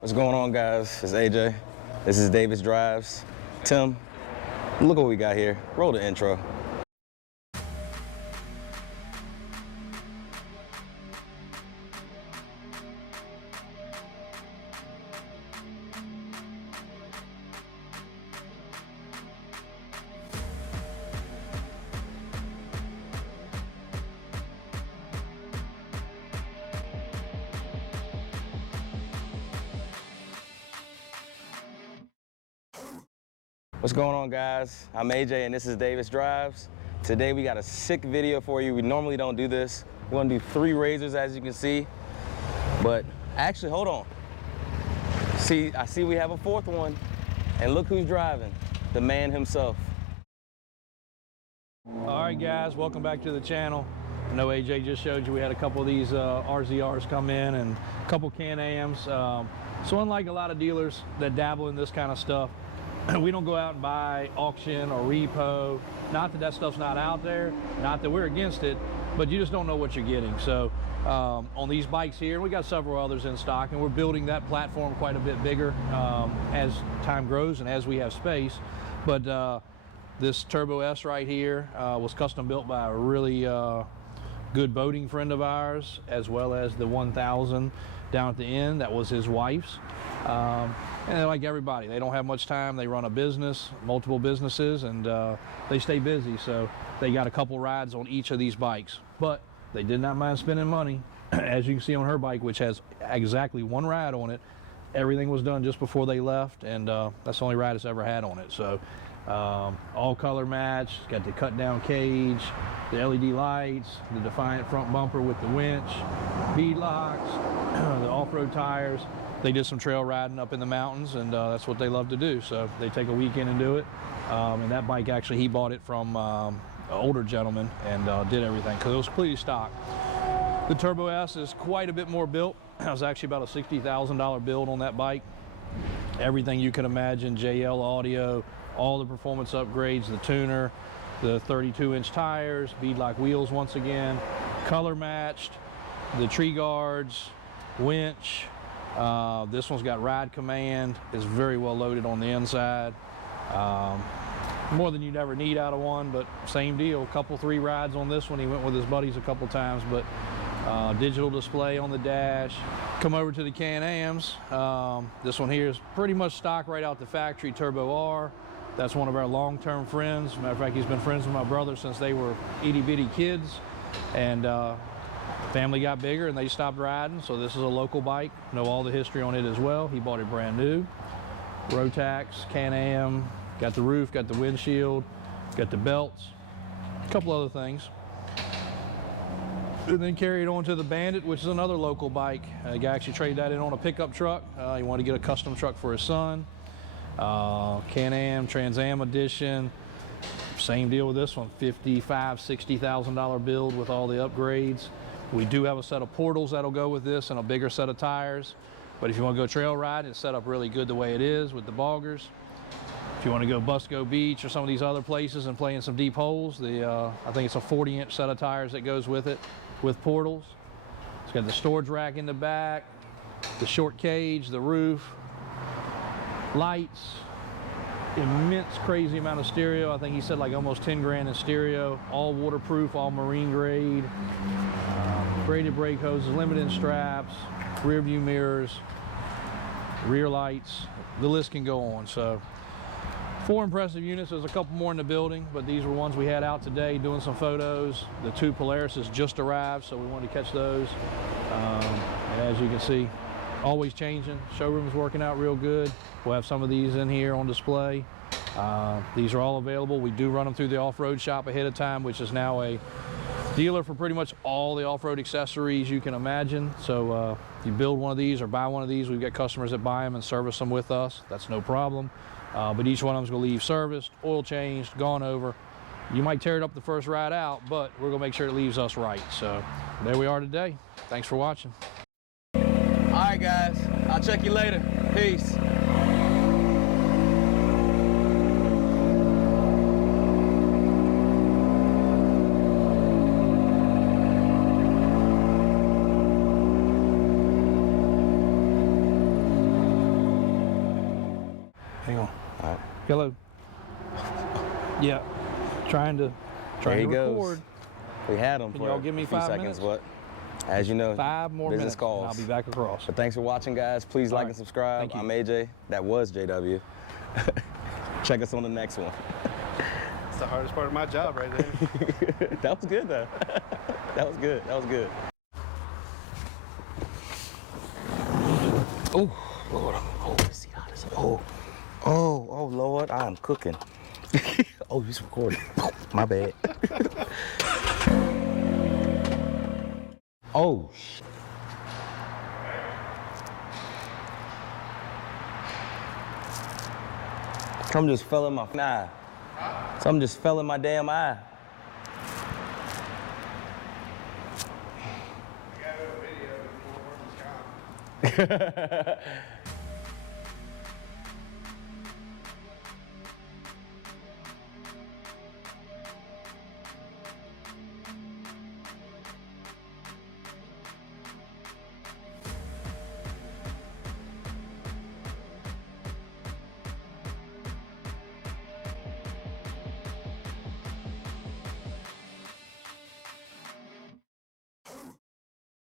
What's going on, guys? It's AJ. This is Davis Drives. Tim, look what we got here. Roll the intro. What's going on, guys? I'm AJ and this is Davis Drives. Today we got a sick video for you. We normally don't do this. We're gonna do 3 razors, as you can see. But actually, hold on. I see we have a 4th one. And look who's driving, the man himself. All right, guys, welcome back to the channel. I know AJ just showed you we had a couple of these RZRs come in and a couple Can-Ams. So unlike a lot of dealers that dabble in this kind of stuff, we don't go out and buy auction or repo. Not that that stuff's not out there, not that we're against it, but you just don't know what you're getting. So on these bikes here, we got several others in stock, and we're building that platform quite a bit bigger as time grows and as we have space. But this Turbo S right here was custom built by a really good boating friend of ours, as well as the 1000 down at the end. That was his wife's. And they're like everybody, they don't have much time. They run a business, multiple businesses, and they stay busy. So they got a couple rides on each of these bikes, but they did not mind spending money. As you can see on her bike, which has exactly 1 ride on it, everything was done just before they left, and that's the only ride it's ever had on it. So all color match, got the cut down cage, the LED lights, the Defiant front bumper with the winch, bead locks, the off-road tires. They did some trail riding up in the mountains, and that's what they love to do. So they take a weekend and do it. And that bike, actually, he bought it from an older gentleman and did everything because it was completely stock. The Turbo S is quite a bit more built. It was actually about a $60,000 build on that bike. Everything you can imagine, JL audio, all the performance upgrades, the tuner, the 32-inch tires, beadlock wheels once again, color matched, the tree guards, winch. This one's got ride command, is very well loaded on the inside. More than you'd ever need out of one, but same deal, couple 3 rides on this one. He went with his buddies a couple times, but digital display on the dash. Come over to the Can-Ams. This one here is pretty much stock right out the factory, Turbo R. That's one of our long-term friends. Matter of fact, he's been friends with my brother since they were itty-bitty kids. And family got bigger and they stopped riding, so this is a local bike. Know all the history on it as well. He bought it brand new. Rotax, Can-Am, got the roof, got the windshield, got the belts, a couple other things. And then carry it on to the Bandit, which is another local bike. The guy actually traded that in on a pickup truck. He wanted to get a custom truck for his son. Can-Am, Trans Am edition. Same deal with this one, $55,000, $60,000 build with all the upgrades. We do have a set of portals that'll go with this and a bigger set of tires. But if you want to go trail ride, it's set up really good the way it is with the boggers. If you want to go Busco Beach or some of these other places and play in some deep holes, I think it's a 40-inch set of tires that goes with it, with portals. It's got the storage rack in the back, the short cage, the roof, lights, immense crazy amount of stereo. I think he said like almost 10 grand in stereo, all waterproof, all marine grade, braided brake hoses, limited straps, rear view mirrors, rear lights, the list can go on. So 4 impressive units. There's a couple more in the building, but these were ones we had out today doing some photos. The 2 Polarises just arrived, so we wanted to catch those. And as you can see, always changing. Showroom's working out real good. We'll have some of these in here on display. These are all available. We do run them through the off-road shop ahead of time, which is now a dealer for pretty much all the off-road accessories you can imagine. So if you build one of these or buy one of these, we've got customers that buy them and service them with us. That's no problem. But each one of them is going to leave serviced, oil changed, gone over. You might tear it up the first ride out, but we're going to make sure it leaves us right. So there we are today. Thanks for watching. All right, guys. I'll check you later. Peace. Hang on. All right. Hello. Yeah. Trying to There he record. goes. We had him Can for y'all give me a few 5 seconds, minutes? but as you know, 5 more business minutes. calls. And I'll be back across. But thanks for watching, guys. Please like right. and subscribe. Thank you. I'm AJ. That was JW. Check us on the next one. It's the hardest part of my job right there. That was good, though. That was good. That was good. Oh, Lord. Oh, let's see how this. Oh, Lord. I am cooking. Oh, he's recording. My bad. Oh, shit. Something just fell in my eye. Something just fell in my damn eye. I got a video before.